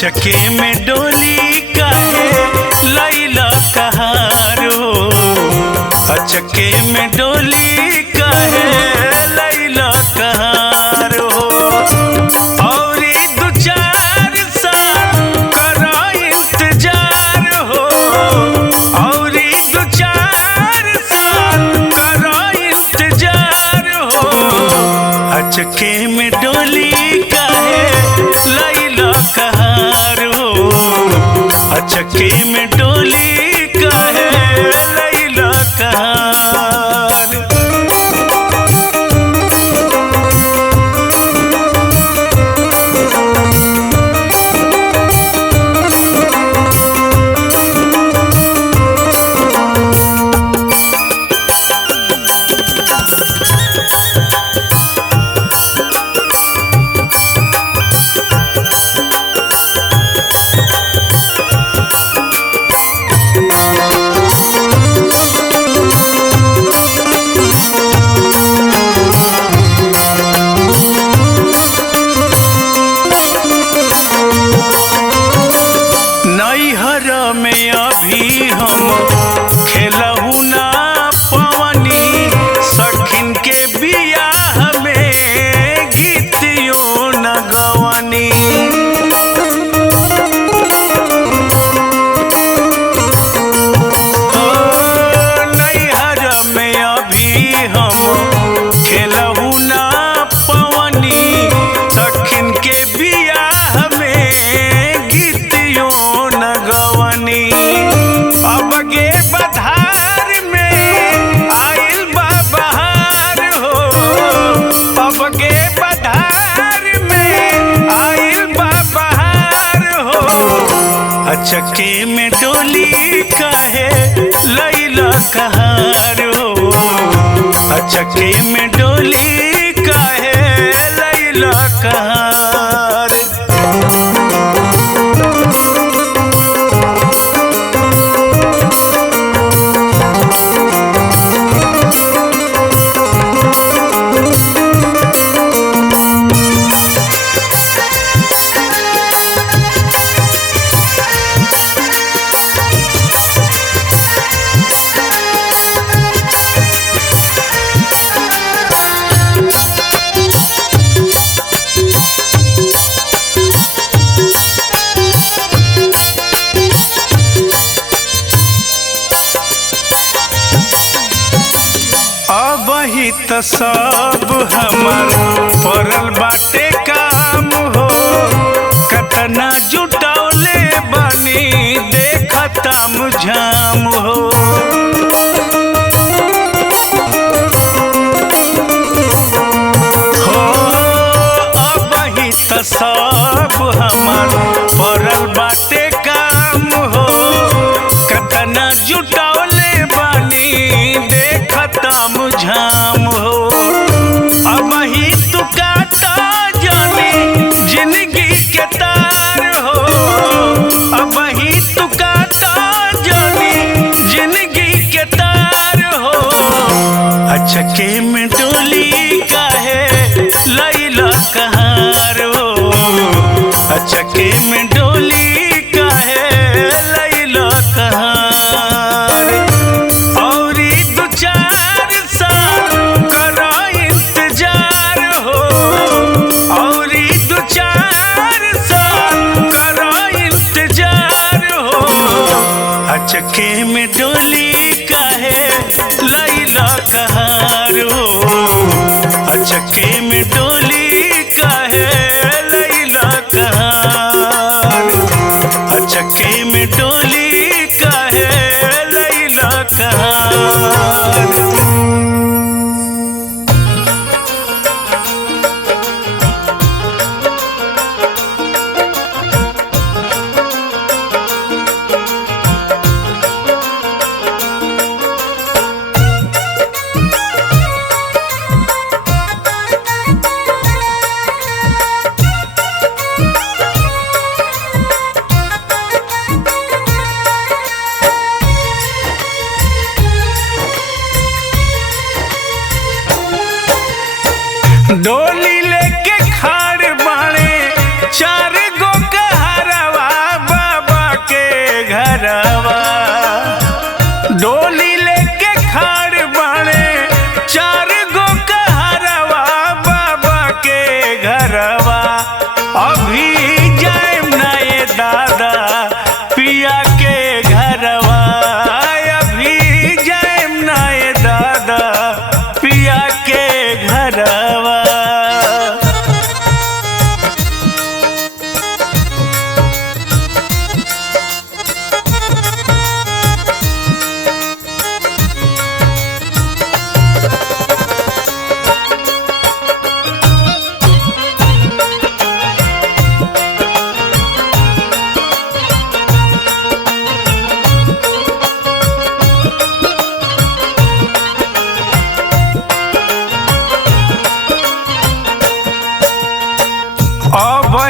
अचके में डोली काहे लैला कहार हो। अचके में डोली काहे लैला कहार हो। और दो चार साल करो इंतजार हो। और दो चार साल करो इंतजार हो। अचके में डोली काहे लैला कहार हो। अचके में डोली काहे लैला कहार। नैहर में अभी हम खेलहु ना पवनी। सखिन के बियाह में गीतियों न गवनी। नैहर में अभी हम खेलहु ना पवनी। सखिन के बियाह में गीतियों न गवनी। अब गे बधार में आइल बा बहार हो। अब गे बधार में आइल बा बहार हो। अचके में डोली काहे लैला कहार हो। अचके में डोली काहे लैला कहार। त सब हमर पड़ल बाटे काम हो। कतना जुटौले बनी देखता मुझाम हो। अबही त सब हमर पड़ल बाटे काम हो। कतना जुटौले बनी देखता मुझाम हो। अब ही तू काटा जानी जिंदगी के तार हो। अब ही तू काटा जानी जिंदगी के तार हो। अचके में डोली काहे लैला कहार हो। अचके में डोली काहे लैला कहार। और दो चार साल करो इंतजार हो। और दो चार साल करो इंतजार हो। अचके में डोली काहे लैला कहार हो। अचके में डोली काहे लैला कहार। अचके में डोली काहे लैला कहार। डोली लेके खाड़ बाणे चार गो कहारवा।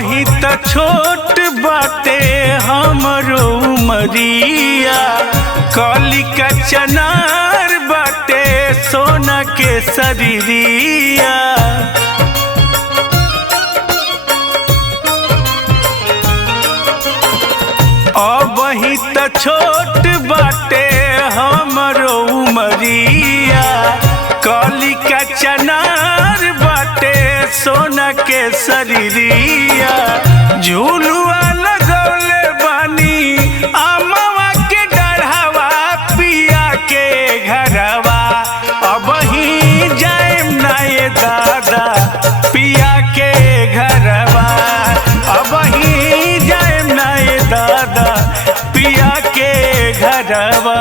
ही त छोट बाटे हमरो उमरिया, कली का चनार बाटे सोना के शरीरिया। ही त छोट बाटे हमरो उमरिया, कली का चनार बाटे सोना के शरीरिया। झूलुआ लगौले बानी अमवा के डढ़ावा पिया के घरवा, अब ही जाएम ना ये दादा पिया के घरवा, अब ही जाएम ना ये दादा पिया के घरवा।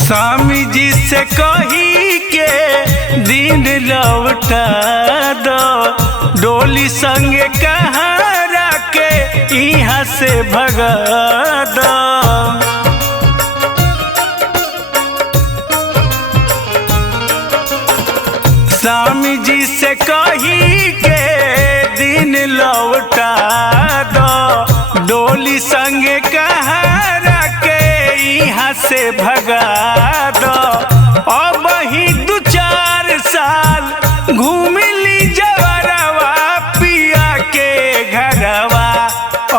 स्वामी जी से कही के दिन लौटा दो, डोली संगे कहारा के यहाँ से भगा दो। स्वामी जी से कही के दिन लौटा दो, डोली संगे कहारा के यहाँ से भगा दो। अब ही 2-4 साल घूम ली जवरवा पिया के घरवा,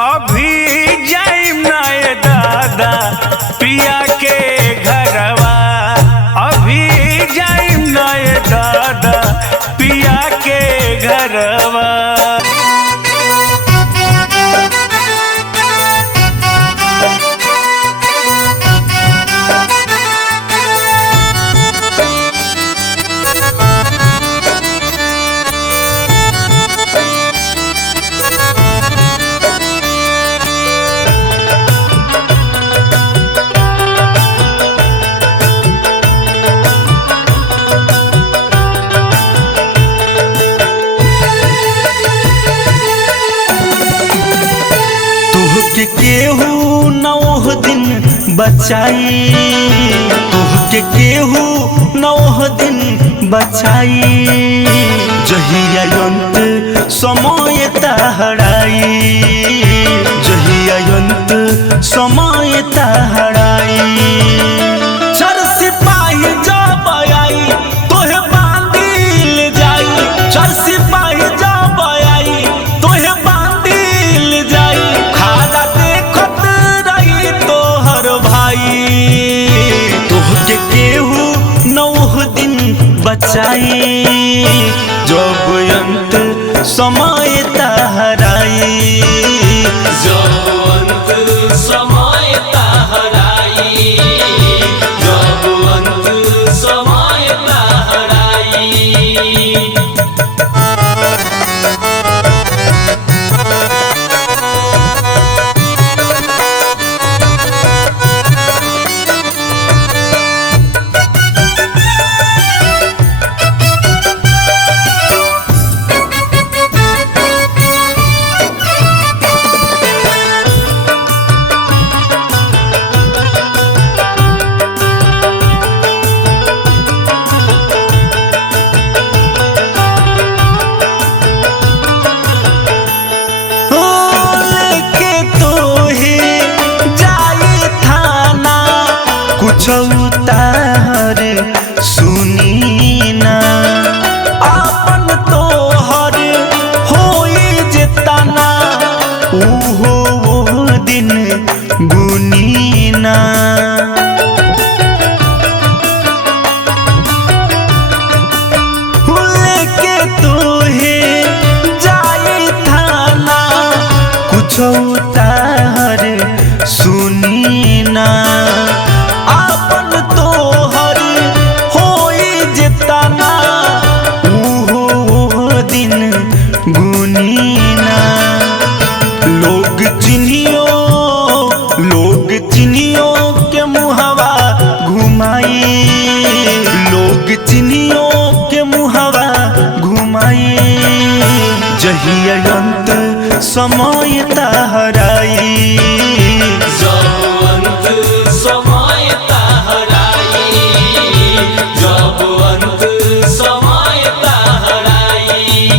अभी जाइम ना ये दादा पिया के घरवा, अभी जाइम ना ये दादा पिया के घरवा। केहू नौह दिन बचाई, तुहके केहू नौह दिन बचाई। जहिया अंत समय तहराई, जहिया अंत समय तहराई। चर सिपाही जब आई तोहे बांधिल जाई, चर सिपाही जब आई तोहे बांधिल जाई। खाला देखत रही तोहर भाई, तोहके केहू नौह दिन बचाई। जब अंत समय तहराई, जब अंत समय तहराई, जब अंत समय तहराई। जहिया अंत समय तहराई जब अंत समय तहराई जब अंत समय तहराई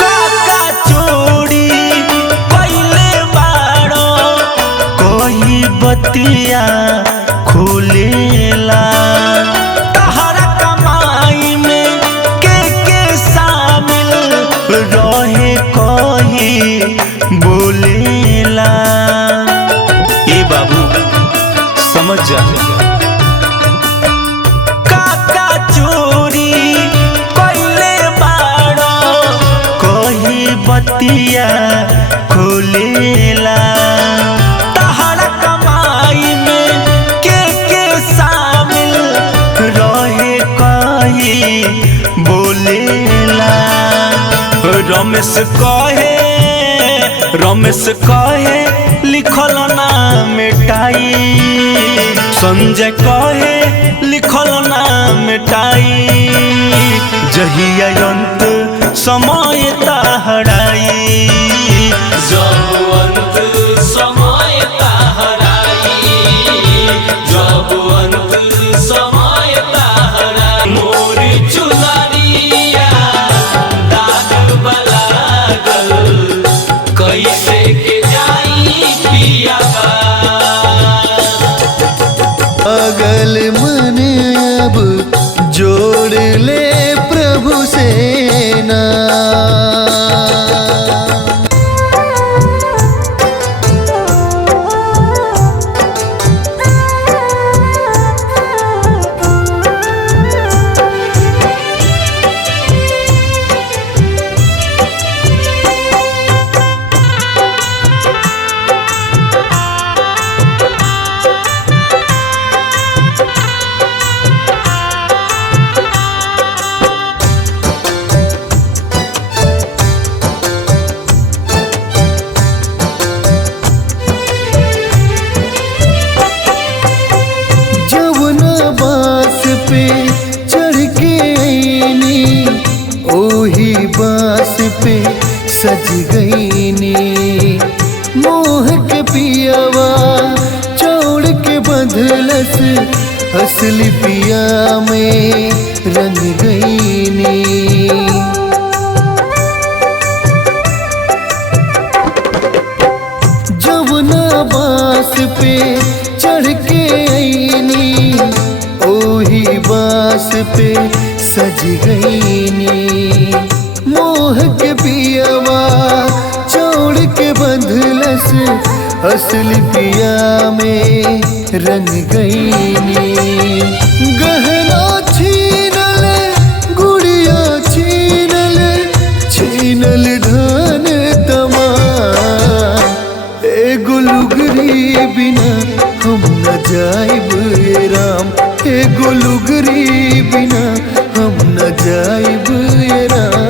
काका चोरी पहले बाड़ो कोई बतिया खोलेला तहरा कमाई में के शामिल रहे कही बोलेला। ए बाबू समझ जा काका चोरी पहले बाड़ो कोई बतिया खोलेला तहरा कमाई में के शामिल रहे कही बोलेला। रमेश कहे लिखल ना मिटाई संजय कहे लिखल ना मिटाई जहिया अंत समय तहराई जब अंत समय तहराई जब अंत समय तहराई मोर चुनरिया दाग बलागल कैसे के जाई पियावा अगल मन अब जोड़ ले प्रभु सेना। जवना बांस पे चढ़ के आईनी ओही बांस पे सज गईनी मोह के पियावा चौड़ के बंधलस असली पिया में रंग गईनी। जवना बांस पे चढ़ के आईनी ओही बांस पे सज गईनी मोह के पियावा चौड़ के बंधलस असली पिया में रंग गईनी। गहना छीनल गुड़िया छीनल धन तमा एगो लुगरी बिना हम न जाइब ये राम एगो लुगरी बिना हम न जाइब ये राम।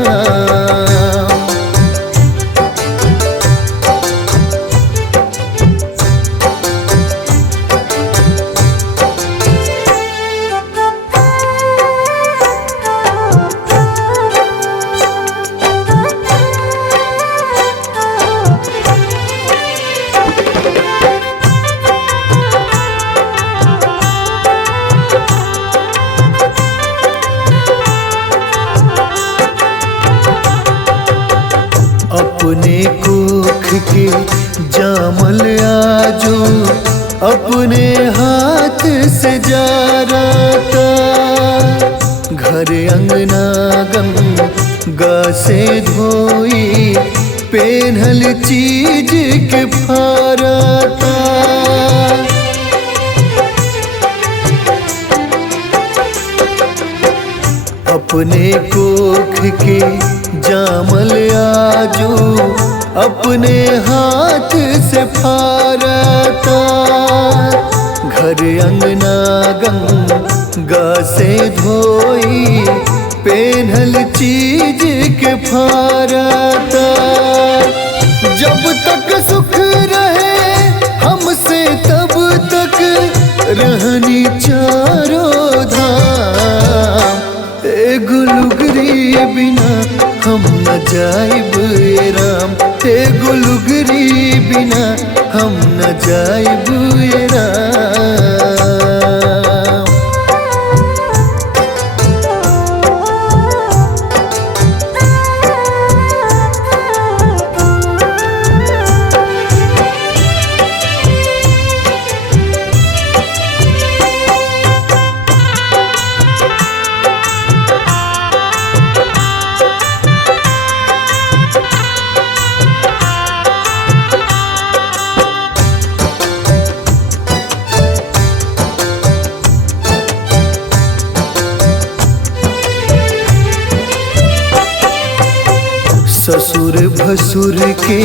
अपने कोख के जामल आजो अपने हाथ से जा रहा था घर अंगना गंगा से धोई पेन्हल चीज के फारा था। अपने कोख के जामल आजू अपने हाथ से फारता, घर अंगना गंगा से धोई पेन्हल चीज के फारता। जब तक सुख रहे हमसे तब तक रहनी चारों धाम, एगो लुगरी बिना हम न जाइब ए राम, एगो लुगरी बिना हम न जाइब ए राम। ससुर भसुर के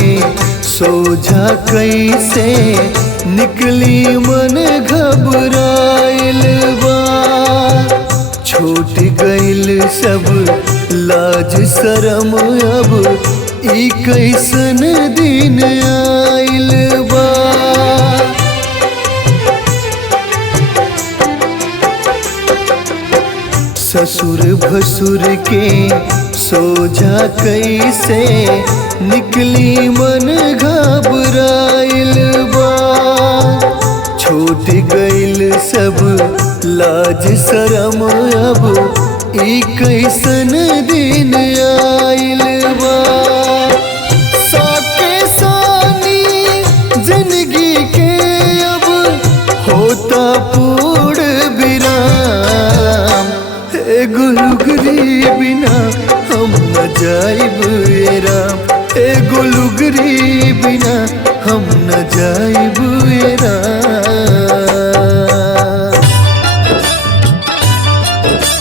सोझा कैसे निकली मन घबराइल बा, छूट गइल सब लाज शरम अब ई कैसन दिन आइल बा। ससुर भसुर के सोझा कैसे निकली मन घबराइल बा, छूट गइल सब लाज शरम अब ई कैसन दिन आइल बा। साके सानी जिंदगी के अब होता पूर्ण विराम, एगो लुगरी बिना हम न जाइब ए राम, एगो लुगरी बिना हम न जाइब ए राम।